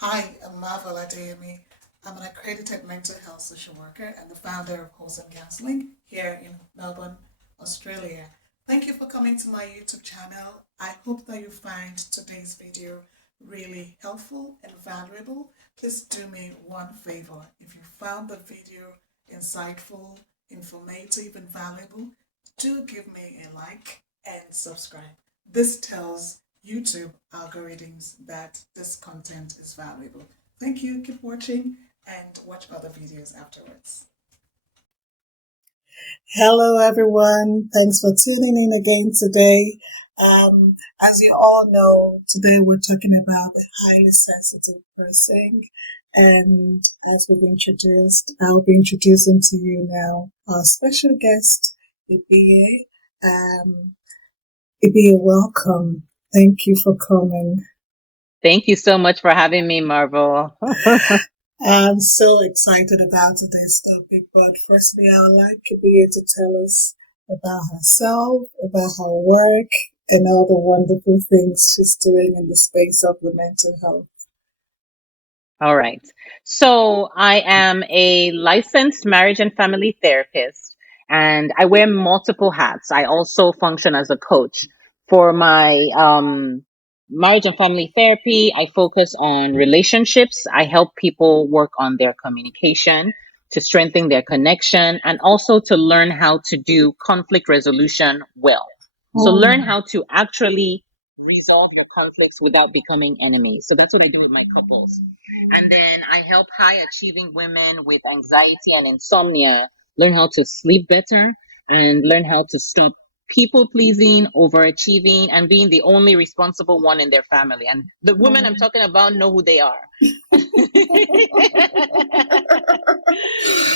Hi, I'm Marvel Adeyemi. I'm an accredited mental health social worker and the founder of Wholesome Counseling here in Melbourne, Australia. Thank you for coming to my YouTube channel. I hope that you find today's video really helpful and valuable. Please do me one favor. If you found the video insightful, informative, and valuable, do give me a like and subscribe. This tells YouTube algorithms that this content is valuable. Thank you. Keep watching and watch other videos afterwards. Hello, everyone. Thanks for tuning in again today. As you all know, today we're talking about the highly sensitive person. And as we've introduced, I'll be introducing to you now our special guest, Ibiye. Ibiye, welcome. Thank you for coming. Thank you so much for having me, Marvel. I'm so excited about today's topic, but firstly, I would like Ibiye to tell us about herself, about her work, and all the wonderful things she's doing in the space of the mental health. All right. So I am a licensed marriage and family therapist, and I wear multiple hats. I also function as a coach. For my marriage and family therapy, I focus on relationships. I help people work on their communication to strengthen their connection and also to learn how to do conflict resolution well. So learn how to actually resolve your conflicts without becoming enemies. So that's what I do with my couples. And then I help high achieving women with anxiety and insomnia learn how to sleep better and learn how to stop people pleasing, overachieving, and being the only responsible one in their family. And the women I'm talking about know who they are.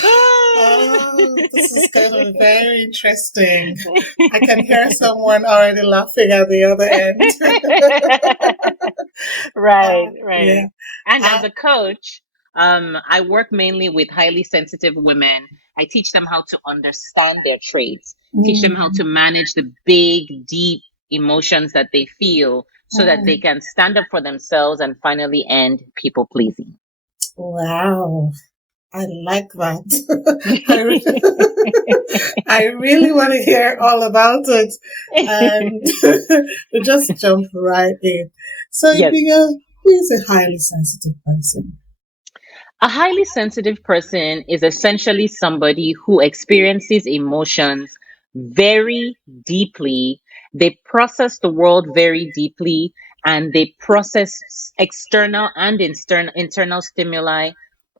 Oh, this is going to be very interesting. I can hear someone already laughing at the other end. Right, Yeah. right. And as Uh, a coach, I work mainly with highly sensitive women. I teach them how to understand their traits, teach them how to manage the big, deep emotions that they feel so that they can stand up for themselves and finally end people pleasing. wow. I like that. I really want to hear all about it. And we just jump right in. So, Yes. Ibiya, who is a highly sensitive person? A highly sensitive person is essentially somebody who experiences emotions very deeply. They process the world very deeply and they process external and internal stimuli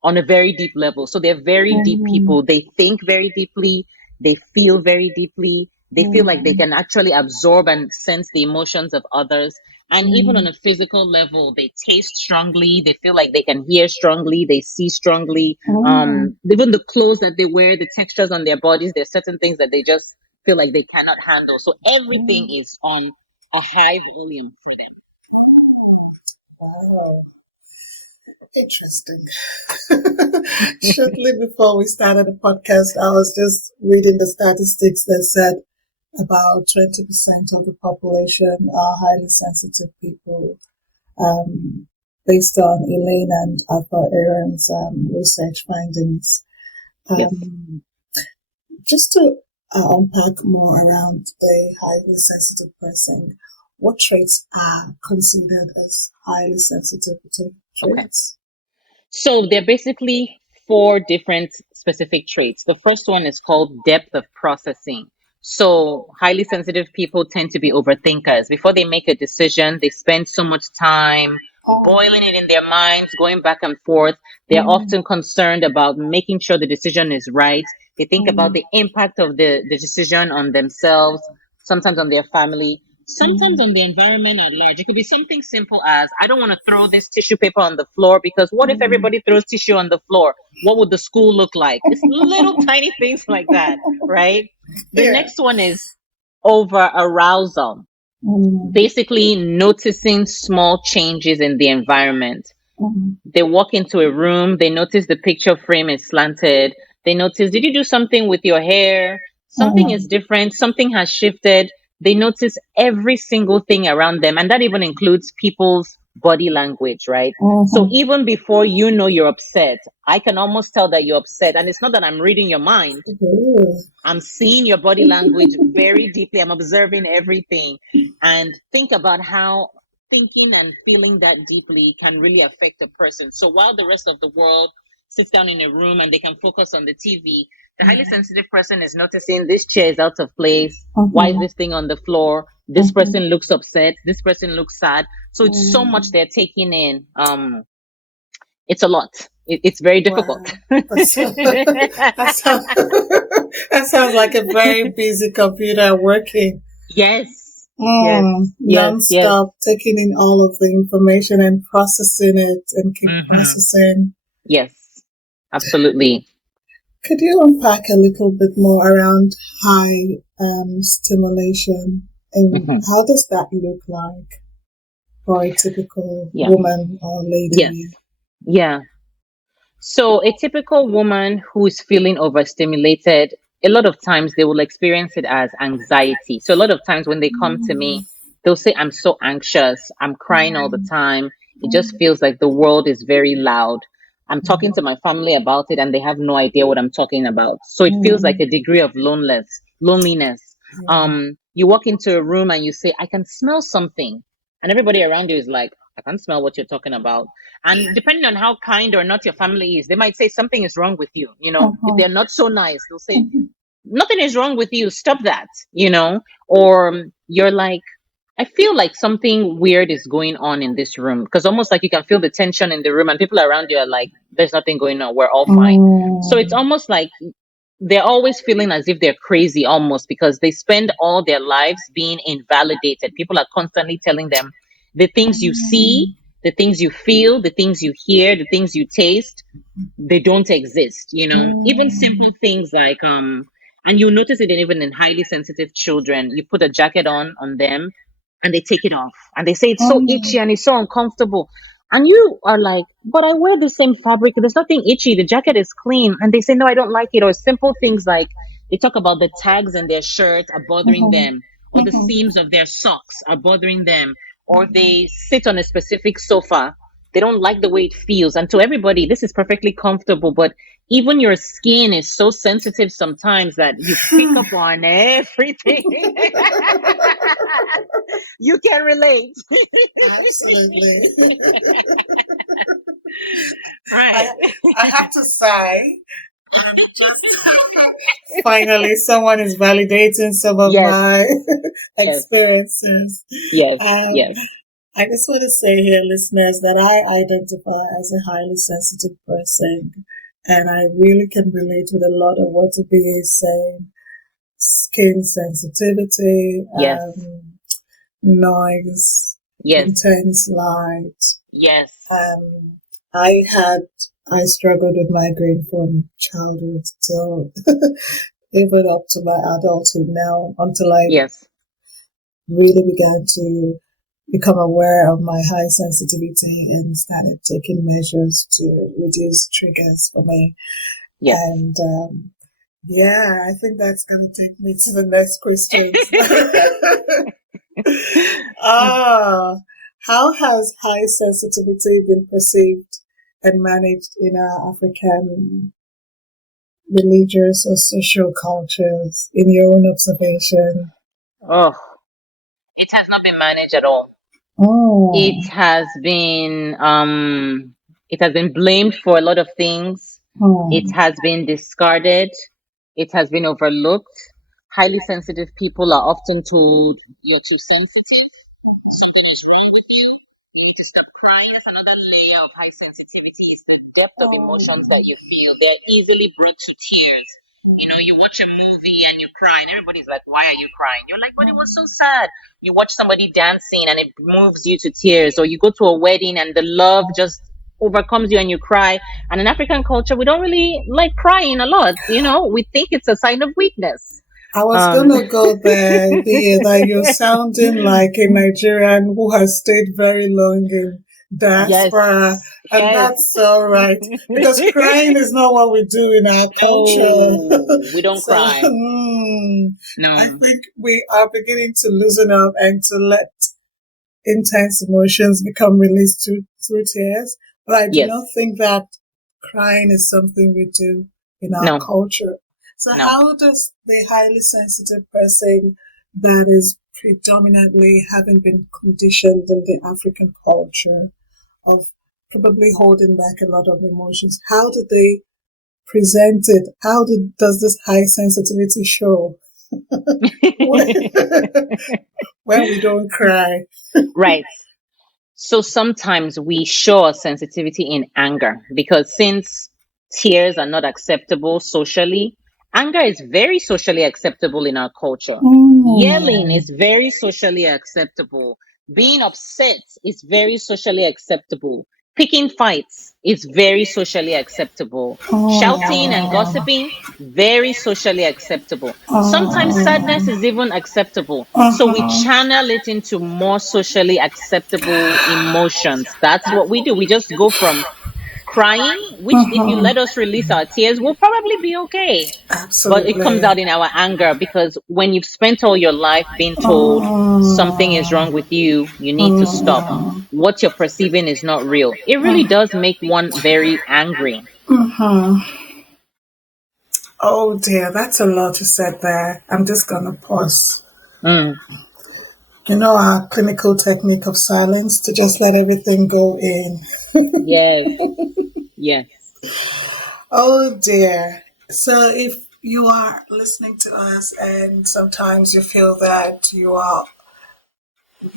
on a very deep level. So they're very deep people. They think very deeply, they feel very deeply, they feel like they can actually absorb and sense the emotions of others. And even on a physical level, they taste strongly, they feel like they can hear strongly, they see strongly. Even the clothes that they wear, the textures on their bodies, there's certain things that they just feel like they cannot handle. So everything is on a high volume. Wow, interesting. Shortly before we started the podcast, I was just reading the statistics that said about 20% of the population are highly sensitive people, um, based on Elaine and Arthur Aaron's research findings. Yes. Um, just to unpack more around the highly sensitive person, what traits are considered as highly sensitive Okay. traits? So there are basically four different specific traits. The first one is called depth of processing. So highly sensitive people tend to be overthinkers. Before they make a decision, they spend so much time boiling it in their minds, going back and forth. They're often concerned about making sure the decision is right. They think about the impact of the decision on themselves, sometimes on their family, sometimes on the environment at large. It could be something simple as I don't want to throw this tissue paper on the floor because what if everybody throws tissue on the floor? What would the school look like? It's little tiny things like that, right? The Yeah. next one is over arousal, basically noticing small changes in the environment. They walk into a room, they notice the picture frame is slanted, they notice, did you do something with your hair? Something is different, something has shifted. They notice every single thing around them, and that even includes people's body language, right? So Mm-hmm. even before you know you're upset, I can almost tell that you're upset. And it's not that I'm reading your mind. I'm seeing your body language very deeply. I'm observing everything. And think about how thinking and feeling that deeply can really affect a person. So while the rest of the world sits down in a room and they can focus on the TV, the highly sensitive person is noticing this chair is out of place. Why is Mm-hmm. this thing on the floor? This Mm-hmm. person looks upset. This person looks sad. So it's so much Mm. they're taking in. It's a lot. It's very difficult. Wow. That's, that sounds, that sounds like a very busy computer working. Yes, yes, yes, yes. Non-stop, taking in all of the information and processing it and keep Hmm. processing. Yes, absolutely. Could you unpack a little bit more around high stimulation and Hmm. how does that look like for a typical Yeah. woman or Yes. lady? Yeah. So, a typical woman who's feeling overstimulated, a lot of times they will experience it as anxiety. So, a lot of times when they come to me, they'll say, I'm so anxious, I'm crying all the time. It just feels like the world is very loud. I'm talking to my family about it and they have no idea what I'm talking about. So, it feels like a degree of loneliness. You walk into a room and you say, I can smell something. And everybody around you is like, I can't smell what you're talking about. And depending on how kind or not your family is, they might say something is wrong with you. If they're not so nice, they'll say, nothing is wrong with you. Stop that. Or you're like, I feel like something weird is going on in this room because almost like you can feel the tension in the room and people around you are like, there's nothing going on. We're all fine. So it's almost like they're always feeling as if they're crazy almost because they spend all their lives being invalidated. People are constantly telling them the things you see, the things you feel, the things you hear, the things you taste, they don't exist. Even simple things like and you notice it even in highly sensitive children. You put a jacket on them and they take it off and they say it's so itchy and it's so uncomfortable. And you are like, but I wear the same fabric. There's nothing itchy. The jacket is clean. And they say, no, I don't like it. Or simple things like they talk about the tags in their shirt are bothering them, or the seams of their socks are bothering them, or they sit on a specific sofa. They don't like the way it feels. And to everybody, this is perfectly comfortable. But even your skin is so sensitive sometimes that you pick up on everything. You can relate. Absolutely. Right. I have to say, finally, someone is validating some of Yes, my yes, experiences. yes, Um, yes, I just want to say here, listeners, that I identify as a highly sensitive person, and I really can relate with a lot of what Obi is saying. Skin sensitivity, yes, noise, yes, intense light. yes, Um, I had I struggled with migraine from childhood till even up to my adulthood now, until I yes. really began to become aware of my high sensitivity and started taking measures to reduce triggers for me. Yes. And yeah, I think that's going to take me to the next question. Ah, how has high sensitivity been perceived and managed in our African religious or social cultures, in your own observation? Oh, it has not been managed at all. Oh, It has been blamed for a lot of things. It hmm. has been discarded. It has been overlooked. Highly sensitive people are often told you're too sensitive. Something is wrong with you. You need to stop crying. There's another layer of high sensitivity is the depth of emotions that you feel. They're easily brought to tears. You watch a movie and you cry, and everybody's like, why are you crying? You're like, but it was so sad. You watch somebody dancing and it moves you to tears, or you go to a wedding and the love just overcomes you and you cry. And in African culture, we don't really like crying a lot. We think it's a sign of weakness. I was Um, gonna go there, be that you're sounding like a Nigerian who has stayed very long in yes, diaspora, and yes. that's all right because crying is not what we do in our culture. No, we don't So cry. I No. think we are beginning to loosen up and to let intense emotions become released through tears. But I do not Yes. think that crying is something we do in our No. culture. So No. how does the highly sensitive person that is predominantly having been conditioned in the African culture of probably holding back a lot of emotions, how do they present it? Does this high sensitivity show when, when we don't cry? Right. So sometimes we show our sensitivity in anger because since tears are not acceptable socially, anger is very socially acceptable in our culture. Yelling Mm. is very socially acceptable. Being upset is very socially acceptable. Picking fights is very socially acceptable. Shouting and Oh. gossiping, very socially acceptable. Sometimes sadness Oh. is even acceptable. So we Uh-huh. channel it into more socially acceptable emotions. That's what we do. We just go from crying, which if you Uh-huh. let us release our tears, we'll probably be okay. But it comes Absolutely. out in our anger because when you've spent all your life being told something is Oh. wrong with you, you need to stop. Oh. What you're perceiving is not real. It really does make one very angry. Uh-huh. Oh dear, that's a lot you said there. I'm just gonna pause. Mm, You know our clinical technique of silence to just let everything go in. yes, yes, Oh dear. So if you are listening to us and sometimes you feel that you are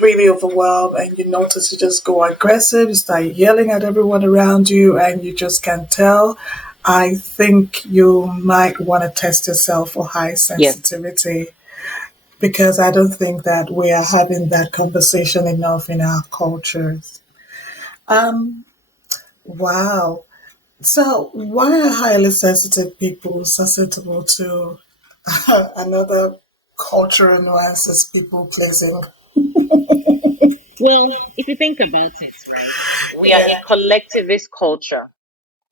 really overwhelmed and you notice you just go aggressive, you start yelling at everyone around you and you just can't tell, I think you might want to test yourself for high yes. sensitivity because I don't think that we are having that conversation enough in our cultures. Um, wow. So, why are highly sensitive people susceptible to another cultural nuances, people pleasing? Well, if you think about it, right, we are Yeah. a collectivist culture.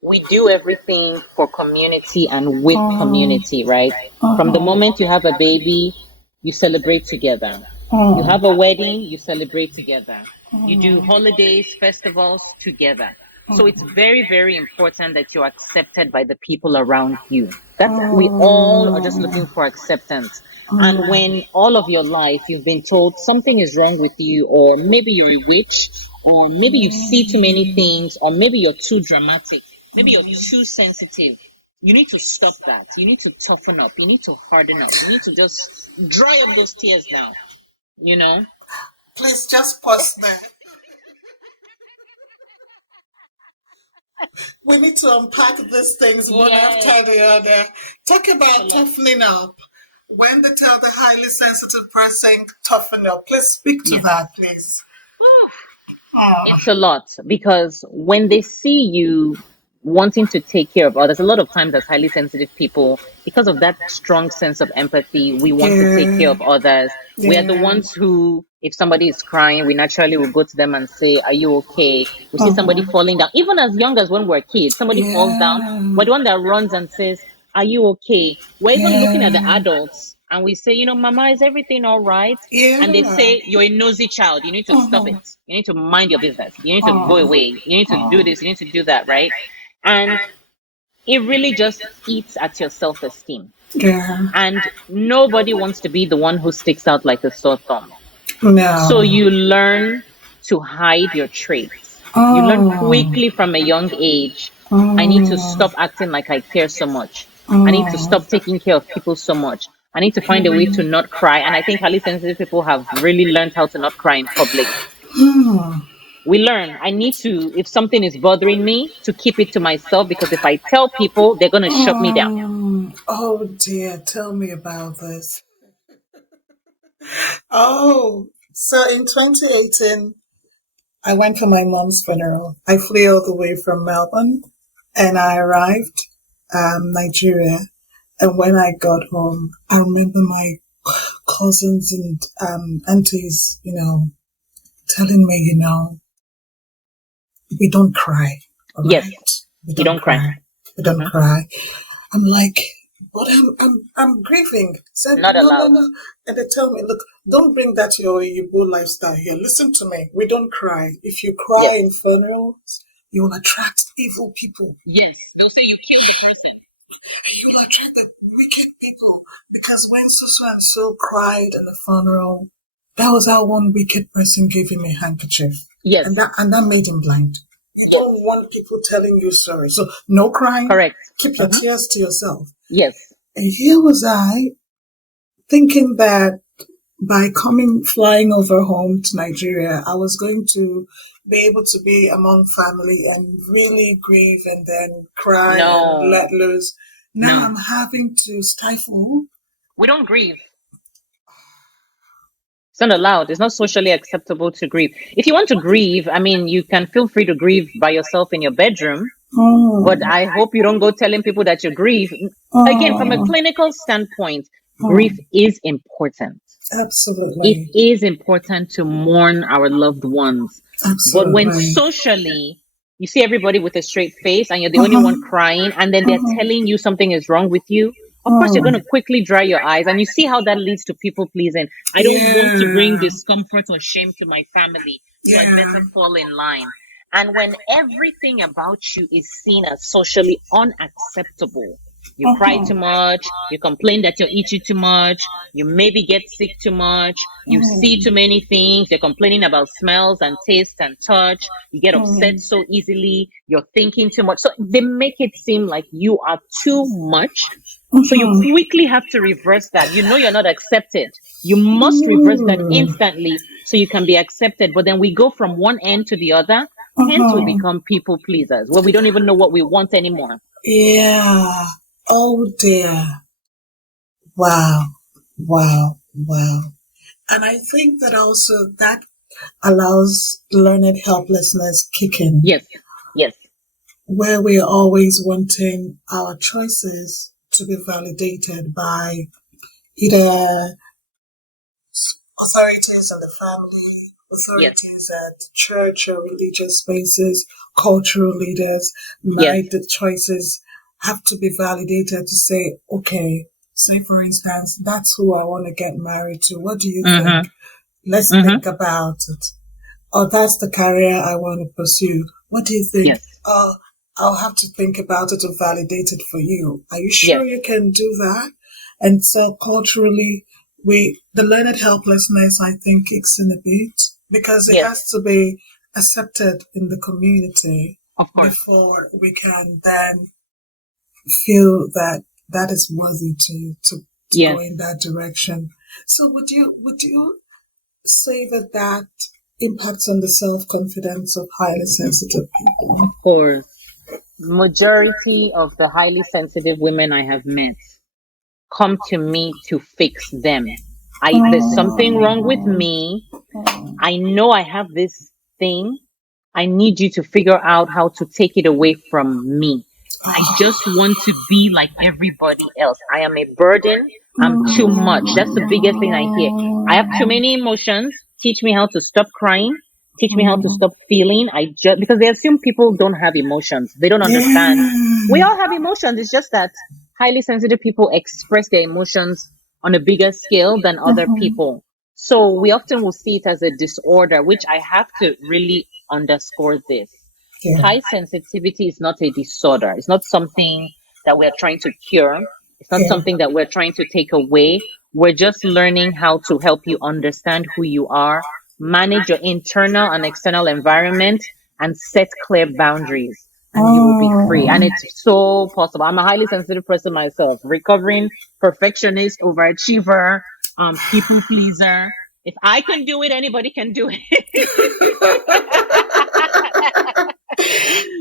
We do everything for community and with community, right? From the Uh-huh. moment you have a baby, you celebrate together. You Uh-huh. have a wedding, you celebrate together. You do holidays, festivals together. So it's very, very important that you're accepted by the people around you. That's we all are just looking for acceptance. And when all of your life you've been told something is wrong with you, or maybe you're a witch, or maybe you see too many things, or maybe you're too dramatic, maybe you're too sensitive, you need to stop that. You need to toughen up. You need to harden up. You need to just dry up those tears now, you know? Please just pause there. We need to unpack these things one after Yes. the other. Talk It's a about lot. toughening up. When they tell the highly sensitive person toughen up, please speak to Yeah. that, please. Whew. Oh. It's a lot because when they see you wanting to take care of others, a lot of times as highly sensitive people, because of that strong sense of empathy, we want to take care Yeah. of others. We are the Yeah. ones who, if somebody is crying, we naturally will go to them and say, "Are you okay?" We see somebody Uh-huh. falling down, even as young as when we're kids, somebody falls down, Yeah. we're the one that runs and says, "Are you okay?" We're even looking at the Yeah. adults and we say, "Mama, is everything all right?" And they Yeah. say, "You're a nosy child. You need to stop Uh-huh. it. You need to mind your business. You need to go Uh-huh. away. You need to do this. You need to do that," right? And it really just eats at your self esteem. Yeah. And nobody wants to be the one who sticks out like a sore thumb. So No. you learn to hide your traits. You learn Oh. quickly from a young age. I need to Oh. stop acting like I care so much. I need to Oh. stop taking care of people so much. I need to find a way to not cry. And I think highly sensitive people have really learned how to not cry in public. Hmm. We learn. I need to, if something is bothering me, to keep it to myself because if I tell people, they're going to shut me down. Oh dear, tell me about this. Oh, so in 2018, I went for my mom's funeral. I flew all the way from Melbourne and I arrived Nigeria. And when I got home, I remember my cousins and aunties, telling me, we don't cry, all Yes, right? We you don't don't cry. cry. We don't Hmm. cry. I'm like, but I'm grieving. Said Not no, no, allowed. no. And they tell me, look, don't bring that to your Igbo lifestyle here. Listen to me. We don't cry. If you cry Yes. in funerals, you will attract evil people. Yes. They'll say you killed the person. You will attract the wicked people. Because when so and so cried in the funeral, that was how one wicked person gave him a handkerchief. Yes. And that made him blind. You don't want people telling you sorry. So no crying. Correct. Keep your tears to yourself. Yes. And here was I thinking that by flying over home to Nigeria, I was going to be able to be among family and really grieve and then cry and let loose. Now I'm having to stifle. We don't grieve. It's not allowed. It's not socially acceptable to grieve. If you want to grieve, I mean, you can feel free to grieve by yourself in your bedroom. But I hope you don't go telling people that you grieve. Again, from a clinical standpoint, grief is important. Absolutely. It is important to mourn our loved ones. Absolutely. But when socially, you see everybody with a straight face and you're the only one crying, and then they're telling you something is wrong with you, of course, you're going to quickly dry your eyes. And you see how that leads to people pleasing. I don't want to bring discomfort or shame to my family, so I better fall in line. And when everything about you is seen as socially unacceptable, you cry too much, you complain that you're itchy too much, you maybe get sick too much, you see too many things, you're complaining about smells and taste and touch, you get upset so easily, you're thinking too much. So they make it seem like you are too much. So you quickly have to reverse that. You know you're not accepted. You must reverse that instantly so you can be accepted. But then we go from one end to the other. Hence we become people pleasers where we don't even know what we want anymore. Yeah. Oh dear. Wow. Wow. Wow. And I think that also that allows learned helplessness kick in. Yes. Yes. Where we're always wanting our choices to be validated by either authorities in the family, authorities at church or religious spaces, cultural leaders, right? The choices have to be validated to say, okay, say for instance, that's who I want to get married to. What do you think? Let's think about it. Or that's the career I want to pursue. What do you think? Yes. I'll have to think about it and validate it for you. Are you sure you can do that? And so culturally, the learned helplessness, I think, kicks in a bit because it has to be accepted in the community before we can then feel that that is worthy to go in that direction. So would you say that impacts on the self-confidence of highly sensitive people? Of course. Majority of the highly sensitive women I have met come to me to fix them. There's something wrong with me. I know I have this thing. I need you to figure out how to take it away from me. I just want to be like everybody else. I am a burden. I'm too much. That's the biggest thing I hear. I have too many emotions. Teach me how to stop crying. Teach me how to stop feeling. Because they assume people don't have emotions. They don't understand. We all have emotions. It's just that highly sensitive people express their emotions on a bigger scale than other people. So we often will see it as a disorder, which I have to really underscore this. High sensitivity is not a disorder. It's not something that we're trying to cure. It's not something that we're trying to take away. We're just learning how to help you understand who you are, manage your internal and external environment, and set clear boundaries. And you will be free. And it's so possible. I'm a highly sensitive person myself, recovering perfectionist, overachiever, people pleaser. If I can do it, anybody can do it.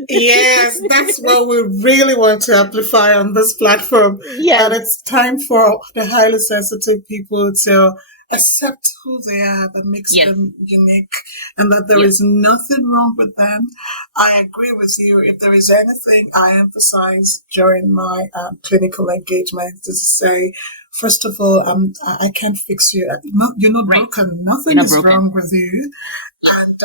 Yes, that's what we really want to amplify on this platform. Yes. And it's time for the highly sensitive people to accept who they are that makes them unique and that there is nothing wrong with them. I agree with you. If there is anything I emphasize during my clinical engagement is to say, first of all, I can't fix you. You're not broken. Nothing is wrong with you. And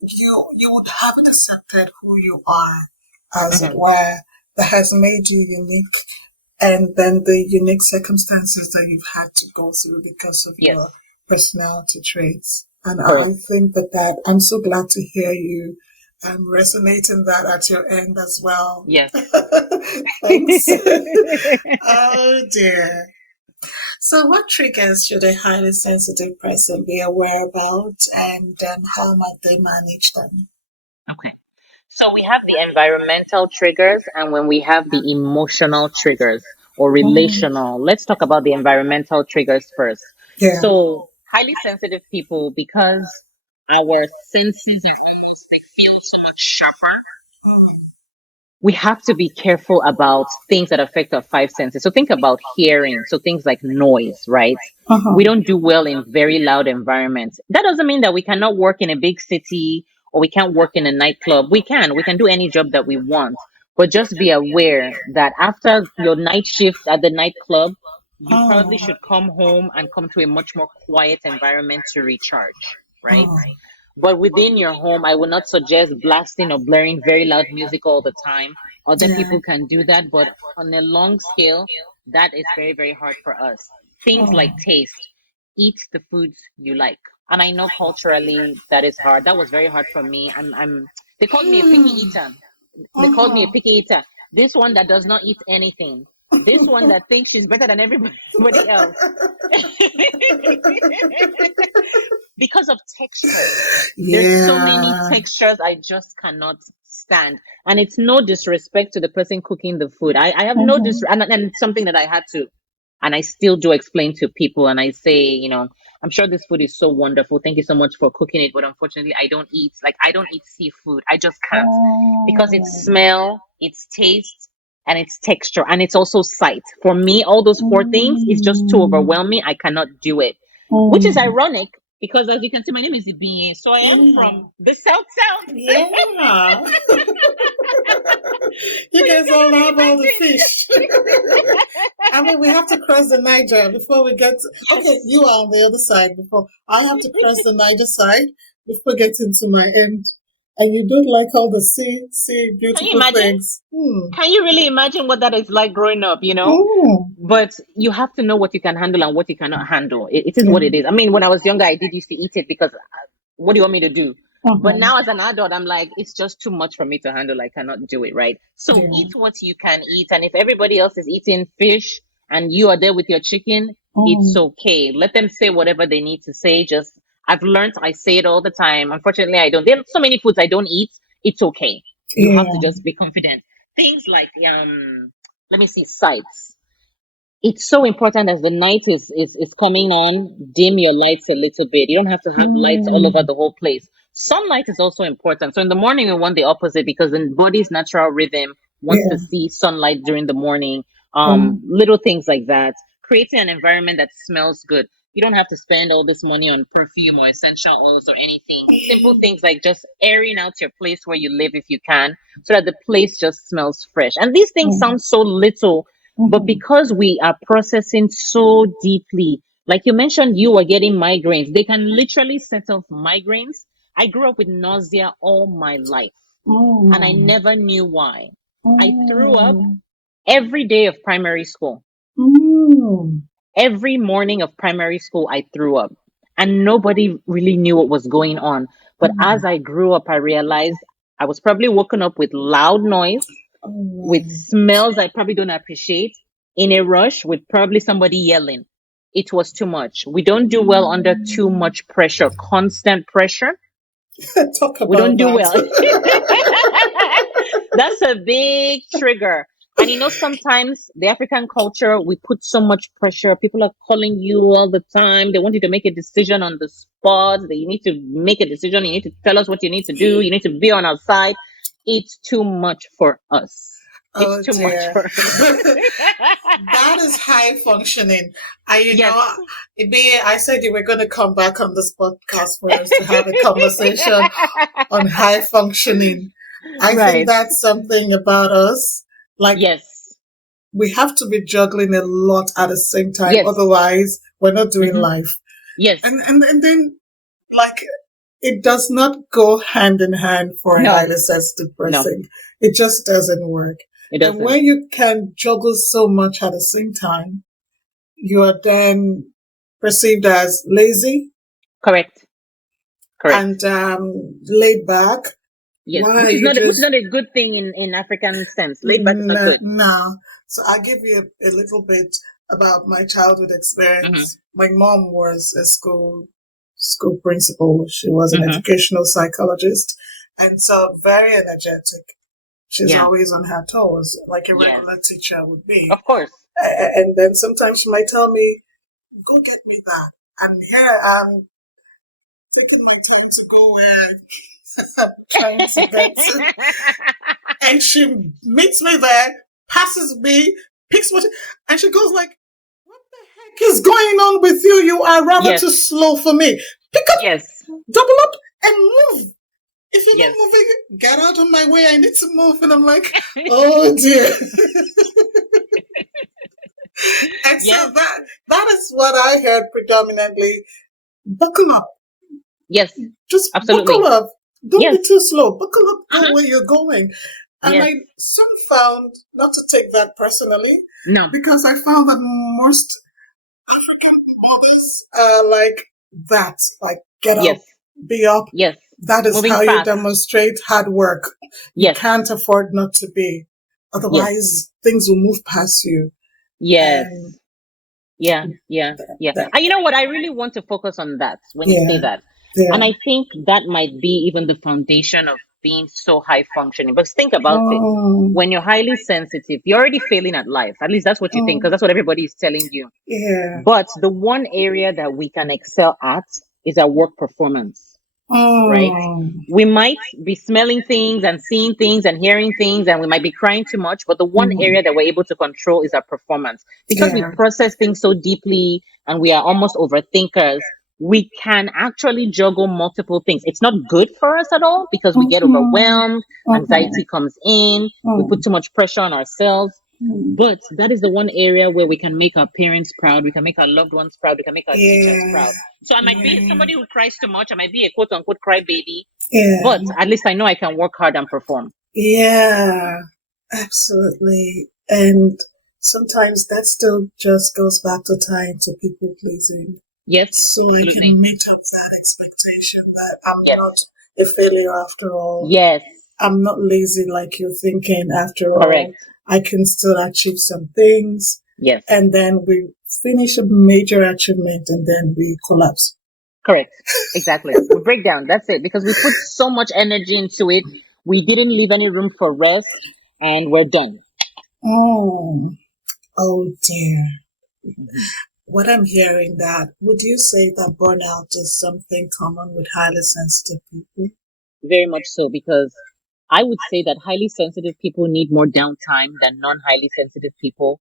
you would haven't accepted who you are, as it were, that has made you unique, and then the unique circumstances that you've had to go through because of your personality traits. And I Correct. think I'm so glad to hear you resonating that at your end as well. Yes. Thanks. Oh dear. So, what triggers should a highly sensitive person be aware about, and how might they manage them? Okay. So we have the environmental triggers and when we have the emotional triggers or Mm, relational. Let's talk about the environmental triggers first. yeah. So highly sensitive people, because our senses are almost, they feel so much sharper, we have to be careful about things that affect our five senses. So think about hearing. So things like noise, right? Uh huh. We don't do well in very loud environments. That doesn't mean that we cannot work in a big city or we can't work in a nightclub. We can. We can do any job that we want. But just be aware that after your night shift at the nightclub, you probably Oh. should come home and come to a much more quiet environment to recharge, right? Oh. But within your home, I would not suggest blasting or blaring very loud music all the time. Other Yeah. people can do that, but on a long scale, that is very, very hard for us. Things Oh. like taste. Eat the foods you like. And I know culturally that is hard. That was very hard for me. They called me a picky Hmm. eater. They Uh called me a huh. picky eater. This one that does not eat anything. This one that thinks she's better than everybody else. Because of textures. There's so many Yeah. textures I just cannot stand. And it's no disrespect to the person cooking the food. I have no Mm-hmm. disrespect, and it's something that I had to, and I still do explain to people. And I say, I'm sure this food is so wonderful. Thank you so much for cooking it. But unfortunately, I don't eat seafood. I just can't because it's Oh. smell, it's taste, and it's texture, and it's also sight. For me, all those four things is just too Mm. overwhelming. I cannot do it, which is Mm. ironic because as you can see, my name is Ibinye, so I am from Yeah. the South South. Yeah. So You you guys can all only have all the imagine. fish. I mean, we have to cross the Niger before we get to. Okay, Yes. you are on the other side before. I have to cross the Niger side before getting to my end. And you don't like all the sea, Can you beautiful imagine? things. Hmm. Can you really imagine what that is like growing up, Mm. But you have to know what you can handle and what you cannot handle. It is what Yeah. it is. I mean, when I was younger, I did used to eat it because what do you want me to do? But Uh-huh. now as an adult, I'm like, it's just too much for me to handle. I cannot do it, right? So Yeah. eat what you can eat. And if everybody else is eating fish and you are there with your chicken, it's Mm. okay. Let them say whatever they need to say. Just, I've learned, I say it all the time. Unfortunately, I don't. There are so many foods I don't eat. It's okay. You have to Yeah. just be confident. Things like, let me see, sights. It's so important as the night is coming on, dim your lights a little bit. You don't have to have lights all over Mm. the whole place. Sunlight is also important. So in the morning we want the opposite because the body's natural rhythm wants to Yeah. see sunlight during the morning. Mm. Little things like that. Creating an environment that smells good. You don't have to spend all this money on perfume or essential oils or anything. Simple things like just airing out your place where you live if you can, so that the place just smells fresh. And these things Mm. sound so little, but Mm. because we are processing so deeply, like you mentioned, you were getting migraines. They can literally set off migraines. I grew up with nausea all my life, and I Mm. never knew why. I threw up Mm. every day of primary school. Mm. Every morning of primary school, I threw up, and nobody really knew what was going on. But as Mm. I grew up, I realized I was probably woken up with loud noise, with Oh, smells I probably don't appreciate, in a rush with probably somebody yelling. It was too much. We don't do well under too mm. much pressure, constant pressure. Talk We about don't do that. well. That's a big trigger. And sometimes the African culture, we put so much pressure. People are calling you all the time. They want you to make a decision on the spot. That you need to make a decision. You need to tell us what you need to do. You need to be on our side. It's too much for us. It's Oh too much dear. for us. That is high functioning. Yes. I said you were going to come back on this podcast for us to have a conversation on high functioning. I think Right. that's something about us. Like, Yes. we have to be juggling a lot at the same time. Yes. Otherwise, we're not doing Hmm. life. Yes. And then, like, it does not go hand in hand for a No. highly sensitive No. person. It just doesn't work. It And doesn't. when you can juggle so much at the same time, you are then perceived as lazy Correct. Correct. and laid back. Yes. Why Which are is you not which is just not a good thing in African sense. Laid back is not good. no? So I'll give you a little bit about my childhood Mm-hmm. experience. My mom was a school principal. She was an Mm-hmm. educational psychologist, and so very energetic. She's Yeah. always on her toes, like a Yes. regular teacher would be. Of course. And then sometimes she might tell me, "Go get me that," and here I'm taking my time to go where I'm trying to get to. And she meets me there, passes me, picks what, and she goes like, "What the heck is going on with you? You are rather Yes. too slow for me. Pick up, Yes. double up, and move. If you're not Yes. moving, get out of my way. I need to move." And I'm like, "Oh dear." And so Yes. that is what I heard predominantly. Buckle up. Yes. Just buckle Absolutely. up. Don't Yes. be too slow. Buckle up. Go Uh-huh. where you're going. And Yes. I soon found, not to take that personally, No. because I found that most like that, like get Yes. up, be up. Yes. That is Moving how you fast. demonstrate hard work. You Yes. can't afford not to be. Yes. Otherwise, things will move past you. Yes. And Yeah. Yeah. Yeah. that, And you know what? I really want to focus on that when you say yeah, that. And yeah. I think that might be even the foundation of being so high functioning. But think about it. Oh, When you're highly sensitive, you're already failing at life. At least that's what you think, oh, because that's what everybody is telling you. yeah. But the one area that we can excel at is our work performance, right? Oh, We might be smelling things and seeing things and hearing things, and we might be crying too much. But the one mhm. area that we're able to control is our performance. Because we Yeah. process things so deeply and we are almost overthinkers, we can actually juggle multiple things. It's not good for us at all because we get Mhm. overwhelmed, Mhm. anxiety comes in, we put Mhm. too much pressure on ourselves. Mhm. But that is the one area where we can make our parents proud, we can make our loved ones proud, we can make our teachers Yeah. proud. So I might be Yeah. somebody who cries too much, I might be a quote unquote crybaby, Yeah. but at least I know I can work hard and perform. Yeah. Absolutely. And sometimes that still just goes back to tying to people pleasing. Yes, So I absolutely. can meet up that expectation that I'm Yes. not a failure after all. Yes. I'm not lazy like you're thinking after all. Correct. I can still achieve some things. Yes. And then we finish a major achievement and then we collapse. Correct. Exactly. We break down. That's it. Because we put so much energy into it. We didn't leave any room for rest and we're done. Oh, oh dear. Mhm. What I'm hearing that, would you say that burnout is something common with highly sensitive people? Very much so, because I would say that highly sensitive people need more downtime than non highly sensitive people,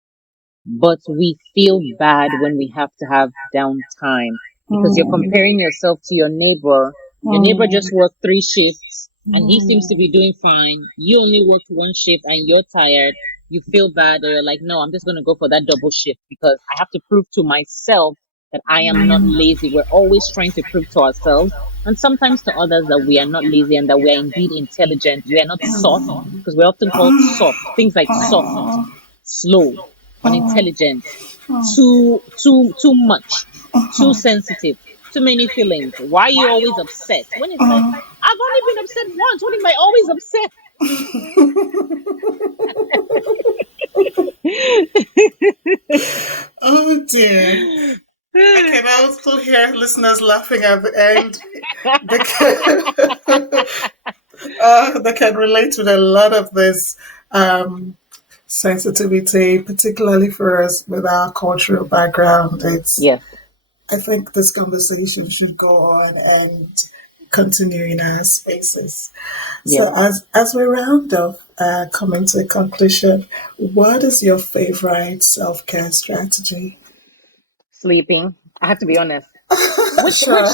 but we feel bad when we have to have downtime because you're Mm, comparing yourself to your neighbor. Your neighbor mm, just worked 3 shifts and he seems to mm, be doing fine. You only worked 1 shift and you're tired. You feel bad, or you're like, no, I'm just going to go for that double shift because I have to prove to myself that I am not lazy. We're always trying to prove to ourselves and sometimes to others that we are not lazy and that we are indeed intelligent. We are not soft because we're often called soft. Things like soft, slow, unintelligent, too much, too sensitive, too many feelings. Why are you always upset? When it's like, I've only been upset once. What am I always upset? oh dear. I can also hear listeners laughing at the end. They can, they can relate with a lot of this sensitivity, particularly for us with our cultural background. It's Yes, I think this conversation should go on and continue in our spaces. yes. So as we round off, coming to a conclusion, what is your favorite self care strategy? Sleeping. I have to be honest. Which Sure.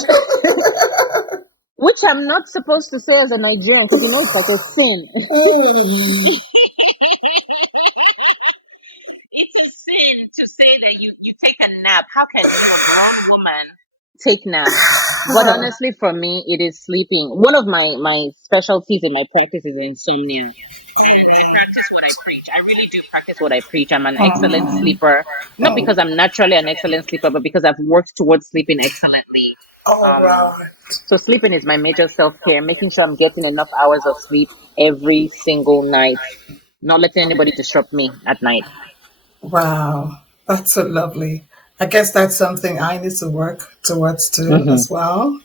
which I'm not supposed to say as a Nigerian because you know it's like a sin. Mm. It's a sin to say that you take a nap. How can you, a grown woman, take naps? But honestly, for me, it is sleeping. One of my specialties in my practice is insomnia. And I practice what I preach. I really do practice what I preach. I'm an excellent sleeper, not because I'm naturally an excellent sleeper, but because I've worked towards sleeping excellently. All Um, right. so sleeping is my major self-care, making sure I'm getting enough hours of sleep every single night, not letting anybody disrupt me at night. Wow. That's so lovely. I guess that's something I need to work towards too Hmm. as well.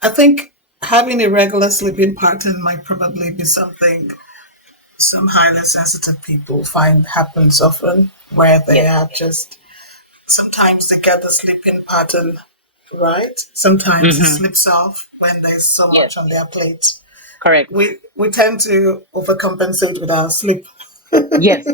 I think having a regular sleeping pattern might probably be something some highly sensitive people find happens often, where they Yes. are just sometimes they get the sleeping pattern right, sometimes it Hmm. slips off when there's so Yes. much on their plate. Correct. We tend to overcompensate with our sleep. Yes,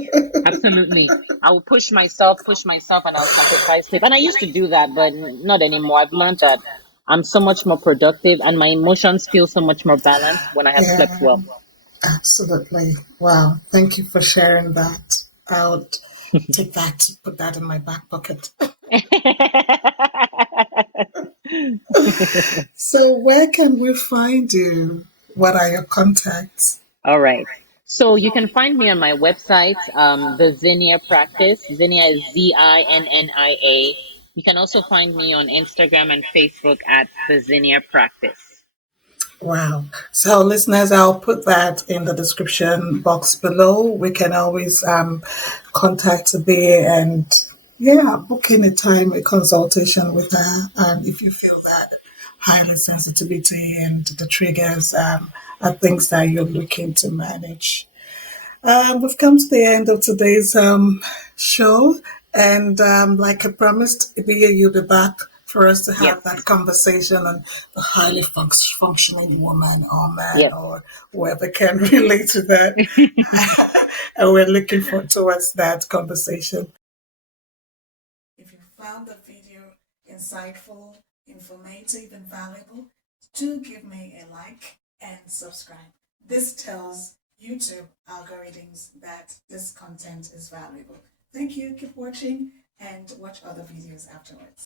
absolutely. I will push myself, and I'll sacrifice sleep. And I used to do that, but not anymore. I've learned that I'm so much more productive and my emotions feel so much more balanced when I have slept Yeah, well. absolutely. Wow. Thank you for sharing that. I would take that, put that in my back pocket. So, where can we find you? What are your contacts? All right. So you can find me on my website, the Zinnia Practice. Zinnia is Zinnia. You can also find me on Instagram and Facebook at the Zinnia Practice. Wow. So, listeners, I'll put that in the description box below. We can always contact Bea and, yeah, book in a time, a consultation with her. And if you feel that highly sensitivity and the triggers are things that you're looking to manage. We've come to the end of today's show, and like I promised, Ibiya, you'll be back for us to have Yes. that conversation on the highly functioning woman or man Yes. or whoever can relate to that. And we're looking towards that conversation. If you found the video insightful, informative, and valuable, do give me a like and subscribe. This tells YouTube algorithms that this content is valuable. Thank you. Keep watching and watch other videos afterwards.